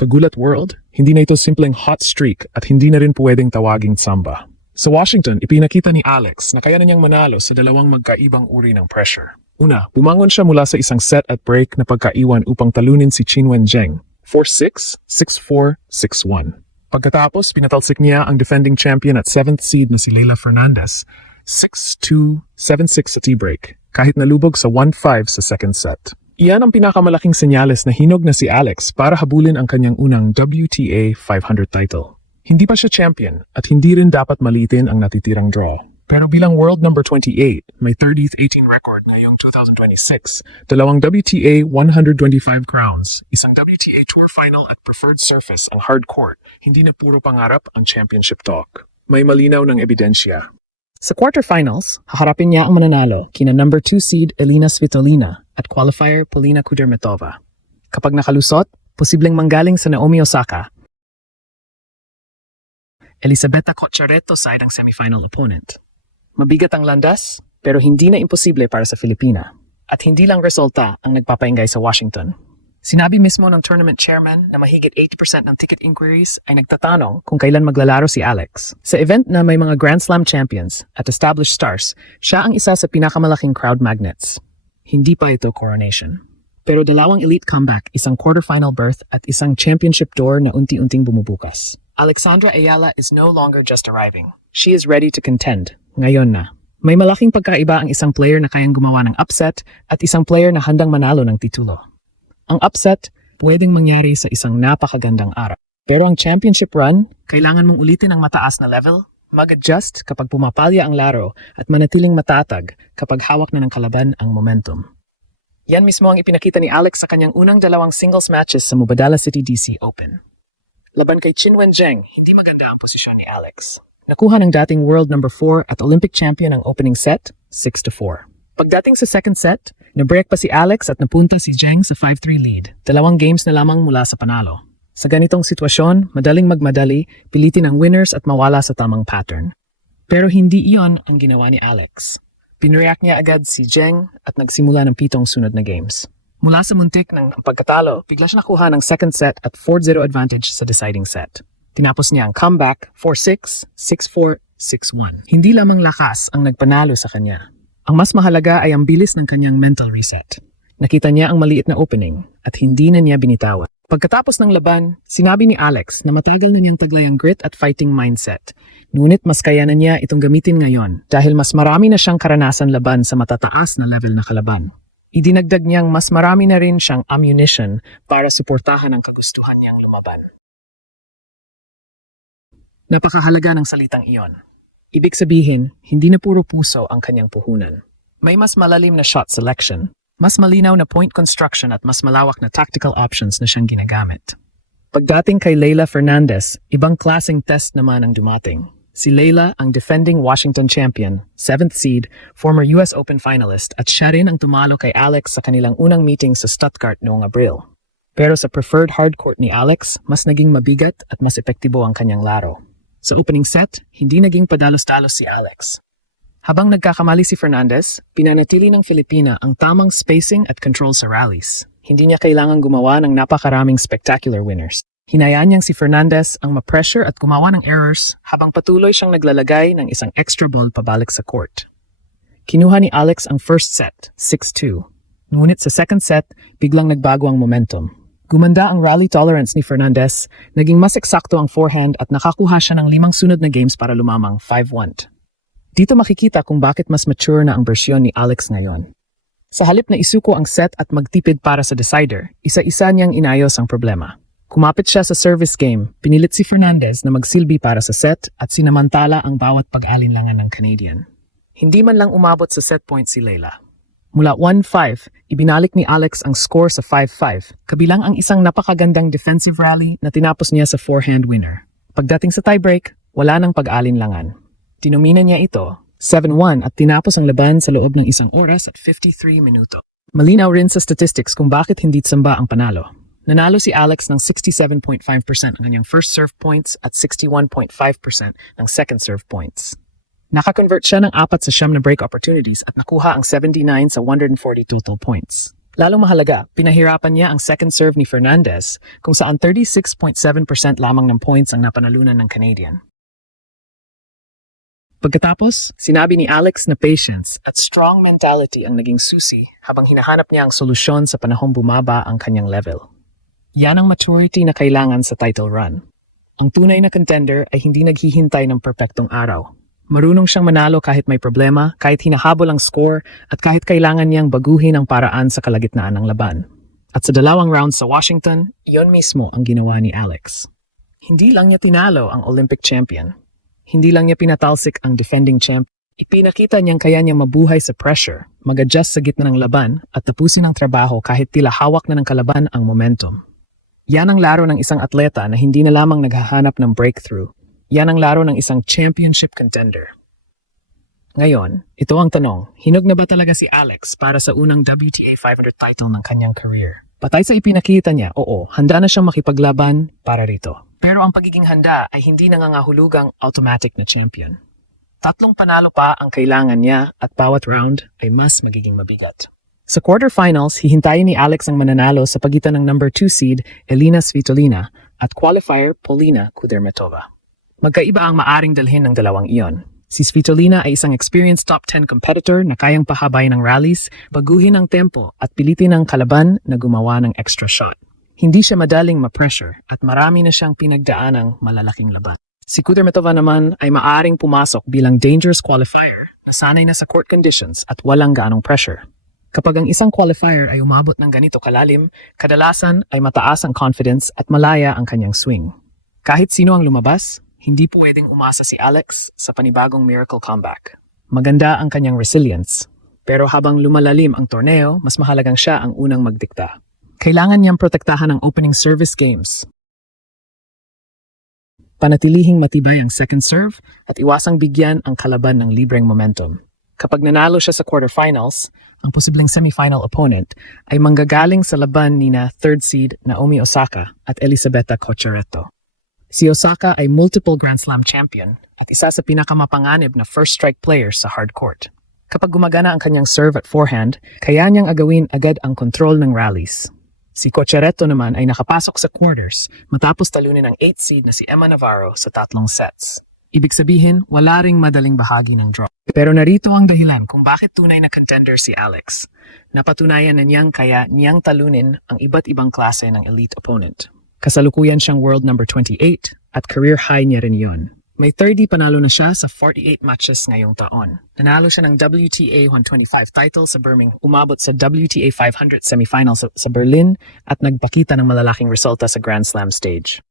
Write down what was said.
Kagulat world, hindi na ito simpleng hot streak at hindi na rin pwedeng tawaging samba. Sa Washington, ipinakita ni Alex na kaya na niyang manalo sa dalawang magkaibang uri ng pressure. Una, bumangon siya mula sa isang set at break na pagkaiwan upang talunin si Qinwen Zheng. 4-6, 6-4, 6-1. Pagkatapos, pinatalsik niya ang defending champion at 7th seed na si Leylah Fernandez, 6-2, 7-6 sa tie-break, kahit nalubog sa 1-5 sa second set. Iyan ang pinakamalaking senyales na hinog na si Alex para habulin ang kanyang unang WTA 500 title. Hindi pa siya champion at hindi rin dapat maliitin ang natitirang draw. Pero bilang world number 28, may 30th 18 record ngayong 2026, dalawang WTA 125 crowns, isang WTA Tour Final at preferred surface ang hard court, hindi na puro pangarap ang championship talk. May malinaw ng ebidensya. Sa quarterfinals, haharapin niya ang mananalo kina number 2 seed Elina Svitolina at qualifier Polina Kudermetova. Kapag nakalusot, posibleng manggaling sa Naomi Osaka, Elisabetta Cocciaretto side ang semifinal opponent. Mabigat ang landas, pero hindi na imposible para sa Filipina. At hindi lang resulta ang nagpapaingay sa Washington. Sinabi mismo ng tournament chairman na mahigit 80% ng ticket inquiries ay nagtatanong kung kailan maglalaro si Alex. Sa event na may mga Grand Slam champions at established stars, siya ang isa sa pinakamalaking crowd magnets. Hindi pa ito coronation. Pero dalawang elite comeback, isang quarterfinal berth at isang championship door na unti-unting bumubukas. Alexandra Ayala is no longer just arriving. She is ready to contend. Ngayon na. May malaking pagkaiba ang isang player na kayang gumawa ng upset at isang player na handang manalo ng titulo. Ang upset, pwedeng mangyari sa isang napakagandang araw. Pero ang championship run, kailangan mong ulitin ang mataas na level, mag-adjust kapag pumapalya ang laro at manatiling matatag kapag hawak na ng kalaban ang momentum. Yan mismo ang ipinakita ni Alex sa kanyang unang dalawang singles matches sa Mubadala City DC Open. Laban kay Qinwen Zheng, hindi maganda ang posisyon ni Alex. Nakuha ng dating world number 4 at Olympic champion ang opening set, 6-4. Pagdating sa second set, na-break pa si Alex at napunta si Zheng sa 5-3 lead. Dalawang games na lamang mula sa panalo. Sa ganitong sitwasyon, madaling magmadali, pilitin ang winners at mawala sa tamang pattern. Pero hindi iyon ang ginawa ni Alex. Pinreact niya agad si Zheng at nagsimula ng 7 sunod na games. Mula sa muntik ng pagkatalo, bigla siya nakuha ng second set at 4-0 advantage sa deciding set. Tinapos niya ang comeback 4-6, 6-4, 6-1. Hindi lamang lakas ang nagpanalo sa kanya. Ang mas mahalaga ay ang bilis ng kanyang mental reset. Nakita niya ang maliit na opening at hindi na niya binitawan. Pagkatapos ng laban, sinabi ni Alex na matagal na niyang taglay ang grit at fighting mindset. Ngunit mas kaya na niya itong gamitin ngayon dahil mas marami na siyang karanasan laban sa matataas na level na kalaban. Idinagdag niyang mas marami na rin siyang ammunition para suportahan ang kagustuhan niyang lumaban. Napakahalaga ng salitang iyon. Ibig sabihin, hindi na puro puso ang kanyang puhunan. May mas malalim na shot selection, mas malinaw na point construction at mas malawak na tactical options na siyang ginagamit. Pagdating kay Leylah Fernandez, ibang klaseng test naman ang dumating. Si Leylah ang defending Washington champion, 7th seed, former US Open finalist at siya rin ang tumalo kay Alex sa kanilang unang meeting sa Stuttgart noong Abril. Pero sa preferred hardcourt ni Alex, mas naging mabigat at mas epektibo ang kanyang laro. Sa opening set, hindi naging padalos-dalos si Alex. Habang nagkakamali si Fernandez, pinanatili ng Filipina ang tamang spacing at control sa rallies. Hindi niya kailangang gumawa ng napakaraming spectacular winners. Hinayaan niyang si Fernandez ang ma-pressure at gumawa ng errors habang patuloy siyang naglalagay ng isang extra ball pabalik sa court. Kinuha ni Alex ang first set, 6-2. Ngunit sa second set, biglang nagbago ang momentum. Gumanda ang rally tolerance ni Fernandez, naging mas eksakto ang forehand at nakakuha siya ng 5 sunod na games para lumamang 5-1. Dito makikita kung bakit mas mature na ang bersyon ni Alex ngayon. Sa halip na isuko ang set at magtipid para sa decider, isa-isa niyang inayos ang problema. Kumapit siya sa service game, pinilit si Fernandez na magsilbi para sa set at sinamantala ang bawat pag-alinlangan ng Canadian. Hindi man lang umabot sa set point si Leylah. Mula 1-5, ibinalik ni Alex ang score sa 5-5, kabilang ang isang napakagandang defensive rally na tinapos niya sa forehand winner. Pagdating sa tiebreak, wala nang pag-alinlangan. Dinomina niya ito, 7-1 at tinapos ang laban sa loob ng 1 oras at 53 minuto. Malinaw rin sa statistics kung bakit hindi tsamba ang panalo. Nanalo si Alex ng 67.5% ng kanyang first serve points at 61.5% ng second serve points. Nakakonvert siya ng 4 sa 9 na break opportunities at nakuha ang 79 sa 140 total points. Lalong mahalaga, pinahirapan niya ang second serve ni Fernandez kung saan 36.7% lamang ng points ang napanalunan ng Canadian. Pagkatapos, sinabi ni Alex na patience at strong mentality ang naging susi habang hinahanap niya ang solusyon sa panahong bumaba ang kanyang level. Yan ang maturity na kailangan sa title run. Ang tunay na contender ay hindi naghihintay ng perpektong araw. Marunong siyang manalo kahit may problema, kahit hinahabol ang score, at kahit kailangan niyang baguhin ang paraan sa kalagitnaan ng laban. At sa 2 rounds sa Washington, iyon mismo ang ginawa ni Alex. Hindi lang niya tinalo ang Olympic champion. Hindi lang niya pinatalsik ang defending champ. Ipinakita niyang kaya niyang mabuhay sa pressure, mag-adjust sa gitna ng laban, at tapusin ang trabaho kahit tila hawak na ng kalaban ang momentum. Yan ang laro ng isang atleta na hindi na lamang naghahanap ng breakthrough. Yan ang laro ng isang championship contender. Ngayon, ito ang tanong, hinog na ba talaga si Alex para sa unang WTA 500 title ng kanyang career? Patay sa ipinakita niya, oo, handa na siyang makipaglaban para rito. Pero ang pagiging handa ay hindi nangangahulugang automatic na champion. 3 panalo pa ang kailangan niya at bawat round ay mas magiging mabigat. Sa quarterfinals, hihintayin ni Alex ang mananalo sa pagitan ng number 2 seed Elina Svitolina at qualifier Polina Kudermetova. Magkaiba ang maaring dalhin ng dalawang iyon. Si Svitolina ay isang experienced top 10 competitor na kayang pahabay ng rallies, baguhin ang tempo at pilitin ang kalaban na gumawa ng extra shot. Hindi siya madaling ma-pressure at marami na siyang pinagdaanang malalaking laban. Si Kudermetova naman ay maaring pumasok bilang dangerous qualifier na sanay na sa court conditions at walang gaanong pressure. Kapag ang isang qualifier ay umabot ng ganito kalalim, kadalasan ay mataas ang confidence at malaya ang kanyang swing. Kahit sino ang lumabas, hindi pwedeng umasa si Alex sa panibagong miracle comeback. Maganda ang kanyang resilience, pero habang lumalalim ang torneo, mas mahalagang siya ang unang magdikta. Kailangan niyang protektahan ang opening service games. Panatilihing matibay ang second serve at iwasang bigyan ang kalaban ng libreng momentum. Kapag nanalo siya sa quarterfinals, ang posibleng semifinal opponent ay manggagaling sa laban ni na third seed Naomi Osaka at Elisabetta Cocciaretto. Si Osaka ay multiple Grand Slam champion at isa sa pinakamapanganib na first strike players sa hard court. Kapag gumagana ang kanyang serve at forehand, kaya niyang agawin agad ang control ng rallies. Si Cocciaretto naman ay nakapasok sa quarters matapos talunin ang 8th seed na si Emma Navarro sa 3 sets. Ibig sabihin, wala ring madaling bahagi ng draw. Pero narito ang dahilan kung bakit tunay na contender si Alex. Napatunayan na kaya niyang talunin ang iba't ibang klase ng elite opponent. Kasalukuyan siyang world number 28 at career high niya rin yon. May 30 panalo na siya sa 48 matches ngayong taon. Nanalo siya ng WTA 125 title sa Birmingham, umabot sa WTA 500 semifinals sa Berlin at nagpakita ng malalaking resulta sa Grand Slam stage.